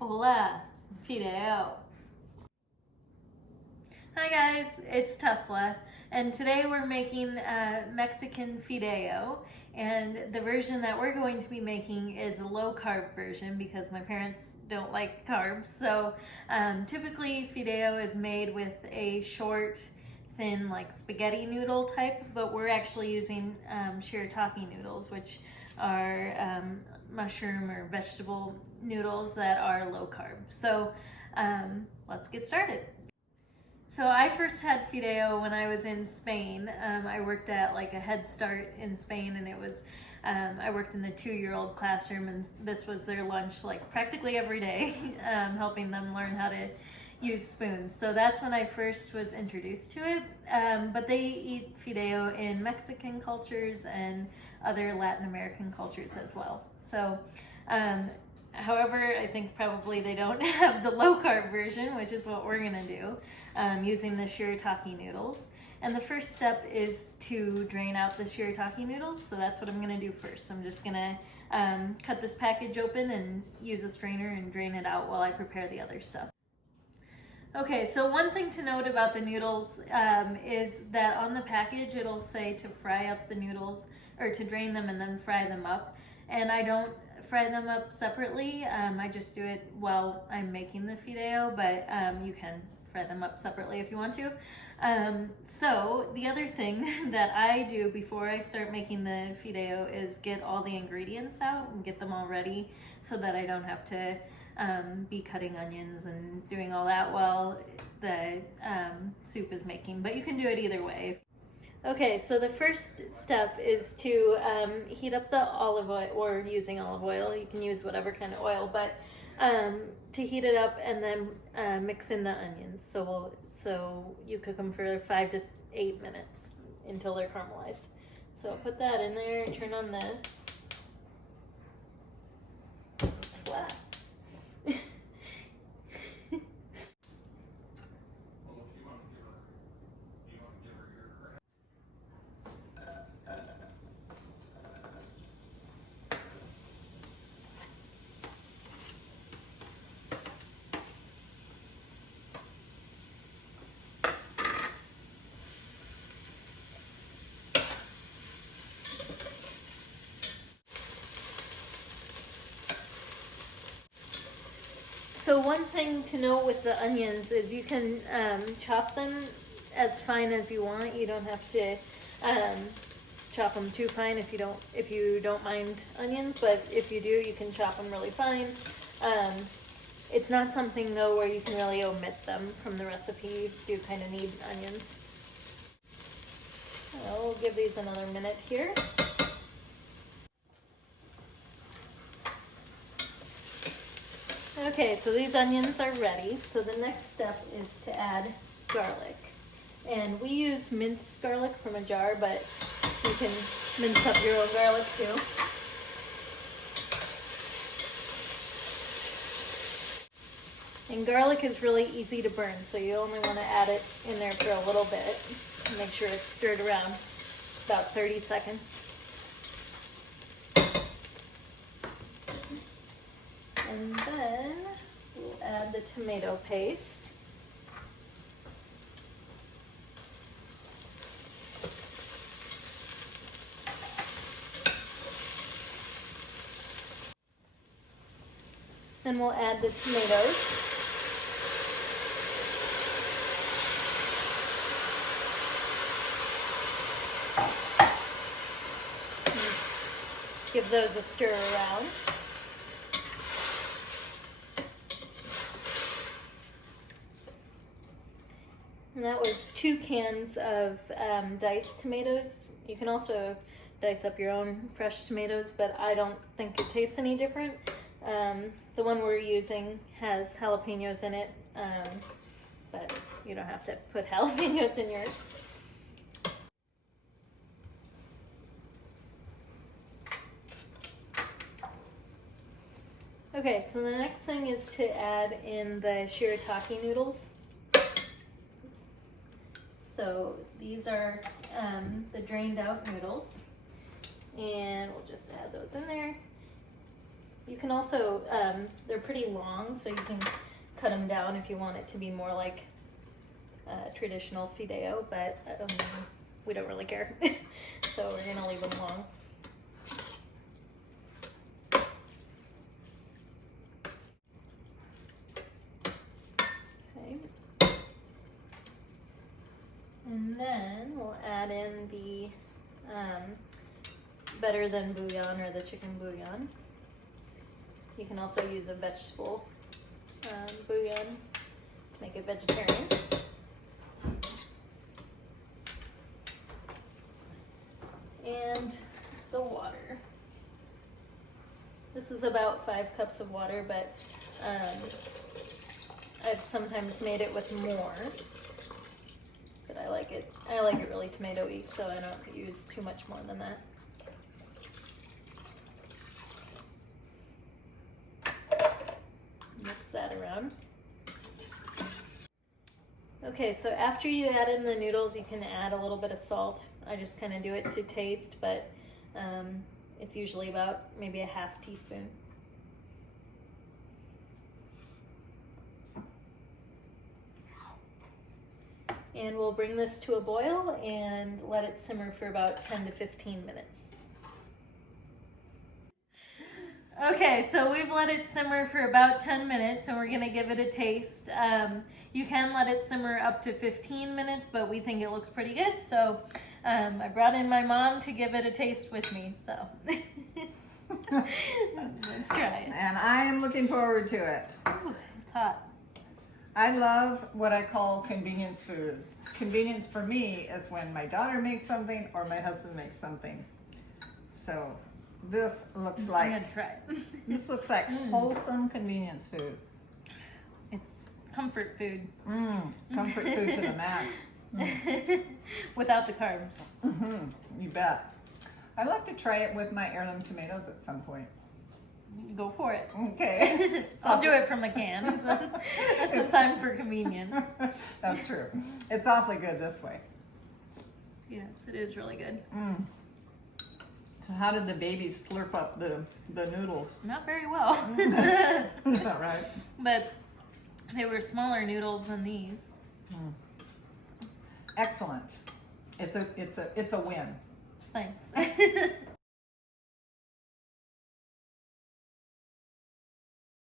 Hola, Fideo. Hi guys, it's Tesla, and today we're making Mexican Fideo, and the version that we're going to be making is a low carb version because my parents don't like carbs. So typically Fideo is made with a short, thin, like spaghetti noodle type, but we're actually using shirataki noodles, which are mushroom or vegetable noodles that are low carb. So let's get started. So I first had Fideo when I was in Spain. I worked at like a Head Start in Spain, and it was I worked in the 2-year-old classroom, and this was their lunch like practically every day, helping them learn how to use spoons. So that's when I first was introduced to it. But they eat Fideo in Mexican cultures and other Latin American cultures as well. So however, I think probably they don't have the low carb version, which is what we're gonna do, using the shirataki noodles. And the first step is to drain out the shirataki noodles. So that's what I'm gonna do first. I'm just gonna cut this package open and use a strainer and drain it out while I prepare the other stuff. Okay, so one thing to note about the noodles is that on the package it'll say to fry up the noodles, or to drain them and then fry them up. And I don't fry them up separately. I just do it while I'm making the Fideo, but you can fry them up separately if you want to. So the other thing that I do before I start making the Fideo is get all the ingredients out and get them all ready so that I don't have to be cutting onions and doing all that while the soup is making, but you can do it either way. Okay, so the first step is to heat up the olive oil, or using olive oil, you can use whatever kind of oil, but to heat it up and then mix in the onions. So you cook them for 5 to 8 minutes until they're caramelized. So I'll put that in there and turn on this. It's flat. So one thing to note with the onions is you can chop them as fine as you want. You don't have to chop them too fine if you don't mind onions, but if you do, you can chop them really fine. It's not something though where you can really omit them from the recipe. You do kind of need onions. We'll give these another minute here. Okay, so these onions are ready. So the next step is to add garlic. And we use minced garlic from a jar, but you can mince up your own garlic too. And garlic is really easy to burn, so you only want to add it in there for a little bit. Make sure it's stirred around about 30 seconds. And then we'll add the tomato paste. Then we'll add the tomatoes. Give those a stir around. And that was 2 cans of diced tomatoes. You can also dice up your own fresh tomatoes, but I don't think it tastes any different. The one we're using has jalapenos in it, but you don't have to put jalapenos in yours. Okay, so the next thing is to add in the shirataki noodles. So these are the drained out noodles, and we'll just add those in there. You can also, they're pretty long, so you can cut them down if you want it to be more like traditional fideo, but we don't really care. So we're gonna leave them long. Okay. And then we'll add in the Better Than Bouillon, or the chicken bouillon. You can also use a vegetable bouillon to make it vegetarian. And the water. This is about 5 cups of water, but I've sometimes made it with more. But I like it really tomato-y, so I don't use too much more than that. Mix that around. Okay, so after you add in the noodles, you can add a little bit of salt. I just kind of do it to taste, but it's usually about maybe a half teaspoon. And we'll bring this to a boil and let it simmer for about 10 to 15 minutes. Okay, so we've let it simmer for about 10 minutes and we're gonna give it a taste. You can let it simmer up to 15 minutes, but we think it looks pretty good. So I brought in my mom to give it a taste with me, so let's try it. And I am looking forward to it. Ooh, it's hot. I love what I call convenience food. Convenience for me is when my daughter makes something or my husband makes something. So this looks like, I'm gonna try it. This looks like wholesome convenience food. It's comfort food. Comfort food to the max. Without the carbs. You bet. I'd like to try it with my heirloom tomatoes at some point. Go for it. Okay. I'll do it from a can. So that's a sign for convenience. That's true. It's awfully good this way. Yes, it is really good. So how did the babies slurp up the noodles? Not very well. Is that right? But they were smaller noodles than these. Excellent. It's a win. Thanks.